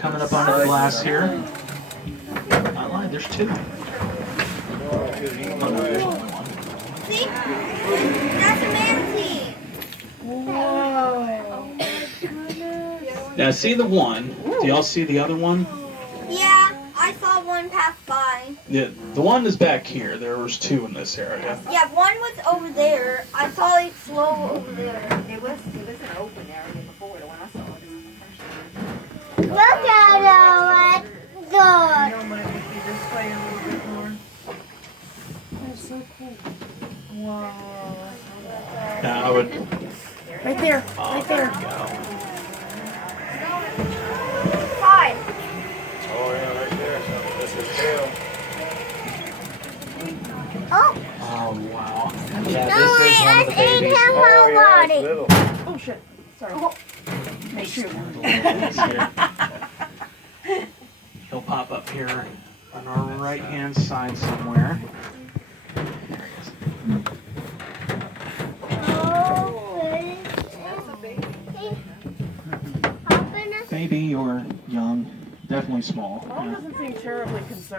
coming up onto the glass here. Not lying, there's two. Oh, no, there's only one. See? That's a manatee. Whoa. Now, I see the one. Do y'all see the other one? Yeah, I saw one pass by. Yeah, the one is back here. There was two in this area. Yeah, one was over there. I saw it slow over there. It was an open area before the one I saw. Look at it. You know, Mike, if you just play a little bit more. That's so cool. Wow. Now, I would. Right there. Oh, Right there. we go. Hi. Oh yeah, right there. That's his tail. Oh. Oh, wow. Yeah, No, this is one of the babies. Oh yeah, it's little. Oh shit. Sorry. Make sure. He'll pop up here on our right-hand side somewhere. Baby or young, definitely small. Mom doesn't seem terribly concerned.